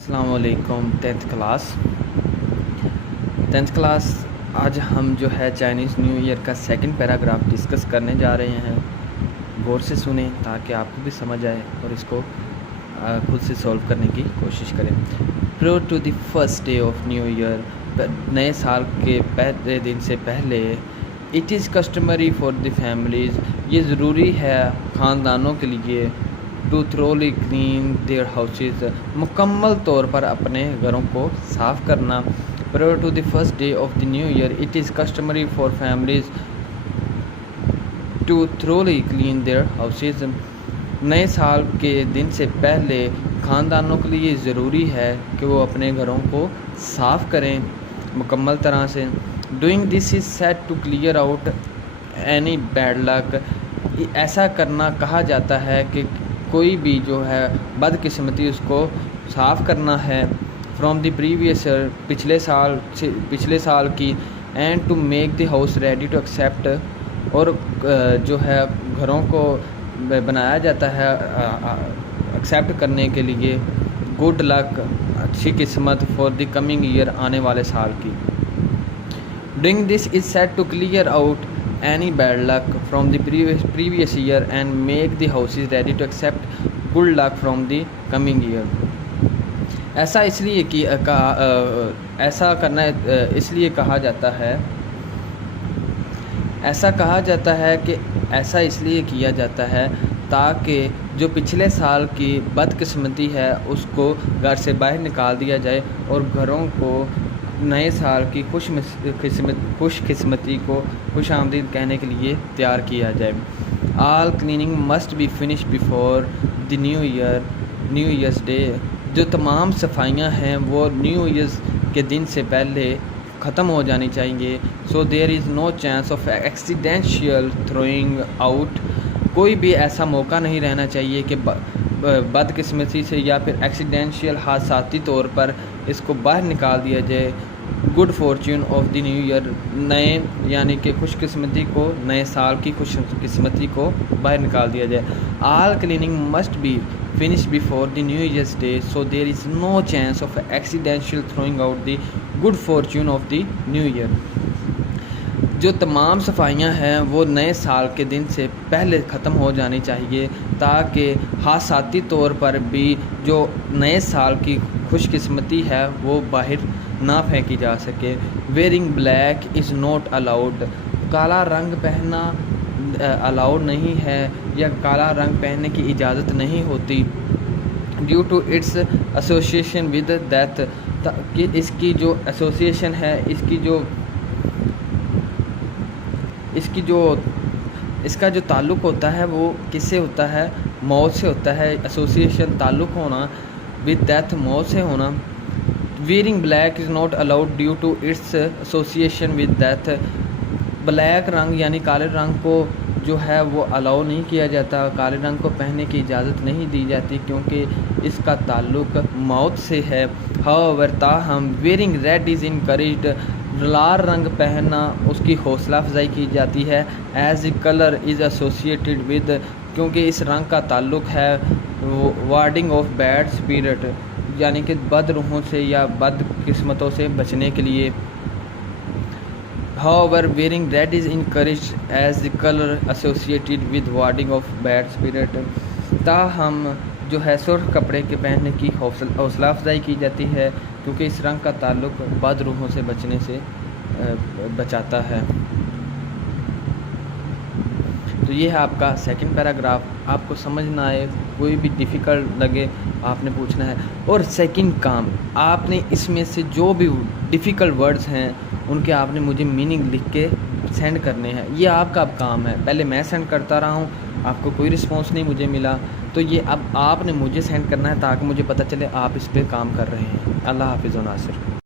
السلام علیکم tenth class آج ہم جو ہے چائنیز نیو ایئر کا سیکنڈ پیراگراف ڈسکس کرنے جا رہے ہیں. غور سے سنیں تاکہ آپ کو بھی سمجھ آئے اور اس کو خود سے سولو کرنے کی کوشش کریں. Prior to the first day of new year, نئے سال کے پہلے دن سے پہلے. It is customary for the families, یہ ضروری ہے خاندانوں کے لیے. To thoroughly clean their houses, مکمل طور پر اپنے گھروں کو صاف کرنا. Prior to the first day of the new year, it is customary for families to thoroughly clean their houses. نئے سال کے دن سے پہلے خاندانوں کے لیے ضروری ہے کہ وہ اپنے گھروں کو صاف کریں مکمل طرح سے. Doing this is set to clear out any bad luck, ایسا کرنا کہا جاتا ہے کہ کوئی بھی جو ہے بدقسمتی اس کو صاف کرنا ہے. فرام دی پریویس ایئر، پچھلے سال کی. And to make the house ready to accept, اور جو ہے گھروں کو بنایا جاتا ہے ایکسیپٹ کرنے کے لیے. گڈ لک، اچھی قسمت. فار دی کمنگ ایئر، آنے والے سال کی. Doing this is set to clear out any bad luck from the previous year and make the houses ready to accept good luck from the coming year. ایسا اس لیے کہ ایسا کرنا اس لیے کہا جاتا ہے، ایسا کہا جاتا ہے کہ ایسا اس لیے کیا جاتا ہے تاکہ جو پچھلے سال کی بدقسمتی ہے اس کو گھر سے باہر نکال دیا جائے اور گھروں کو نئے سال کی خوش قسمتی کو خوش آمدید کہنے کے لیے تیار کیا جائے. All cleaning must be finish before the new year's day, جو تمام صفائیاں ہیں وہ نیو ایئرس کے دن سے پہلے ختم ہو جانی چاہیے. So there is no chance of accidental throwing out, کوئی بھی ایسا موقع نہیں رہنا چاہیے کہ بدقسمتی سے یا پھر ایکسیڈینشیل حادثاتی طور پر اس کو باہر نکال دیا جائے. Good fortune of the new year, نئے یعنی کہ خوش قسمتی کو، نئے سال کی خوش قسمتی کو باہر نکال دیا جائے. All cleaning must be finish before the new year's day so there is no chance of accidental throwing out the good fortune of the new year. جو تمام صفائیاں ہیں وہ نئے سال کے دن سے پہلے ختم ہو جانی چاہیے تاکہ حادثاتی طور پر بھی جو نئے سال کی خوش قسمتی ہے وہ باہر نہ پھینکی جا سکے. Wearing black is not allowed, کالا رنگ پہننا الاؤڈ نہیں ہے یا کالا رنگ پہننے کی اجازت نہیں ہوتی. Due to its association with death, کہ اس کی جو ایسوسیشن ہے، اس کا جو تعلق ہوتا ہے وہ کس سے ہوتا ہے؟ موت سے ہوتا ہے. ایسوسیشن تعلق ہونا ود ڈیتھ، موت سے ہونا. Wearing black is not allowed due to its association with death, black رنگ یعنی کالے رنگ کو جو ہے وہ الاؤ نہیں کیا جاتا، کالے رنگ کو پہننے کی اجازت نہیں دی جاتی کیونکہ اس کا تعلق موت سے ہے. however تاہم ویئرنگ ریڈ از انکریجڈ، لال رنگ پہننا اس کی حوصلہ افزائی کی جاتی ہے. As a colour is associated with, کیونکہ اس رنگ کا تعلق ہے وارڈنگ آف بیڈ اسپرٹ، یعنی کہ بد روحوں سے یا بد قسمتوں سے بچنے کے لیے. however wearing red is encouraged as the color associated with warding of bad spirit. تاہم جو ہے سرخ کپڑے کے پہننے کی حوصلہ افزائی کی جاتی ہے کیونکہ اس رنگ کا تعلق بد روحوں سے بچنے سے بچاتا ہے. تو یہ ہے آپ کا سیکنڈ پیراگراف. آپ کو سمجھنا آئے، کوئی بھی ڈیفیکلٹ لگے آپ نے پوچھنا ہے. اور سیکنڈ کام، آپ نے اس میں سے جو بھی ڈیفیکلٹ ورڈز ہیں ان کے آپ نے مجھے میننگ لکھ کے سینڈ کرنے ہیں. یہ آپ کا اب کام ہے. پہلے میں سینڈ کرتا رہا ہوں، آپ کو کوئی رسپانس نہیں مجھے ملا، تو یہ اب آپ نے مجھے سینڈ کرنا ہے تاکہ مجھے پتہ چلے آپ اس پہ کام کر رہے ہیں. اللہ حافظ و ناصر.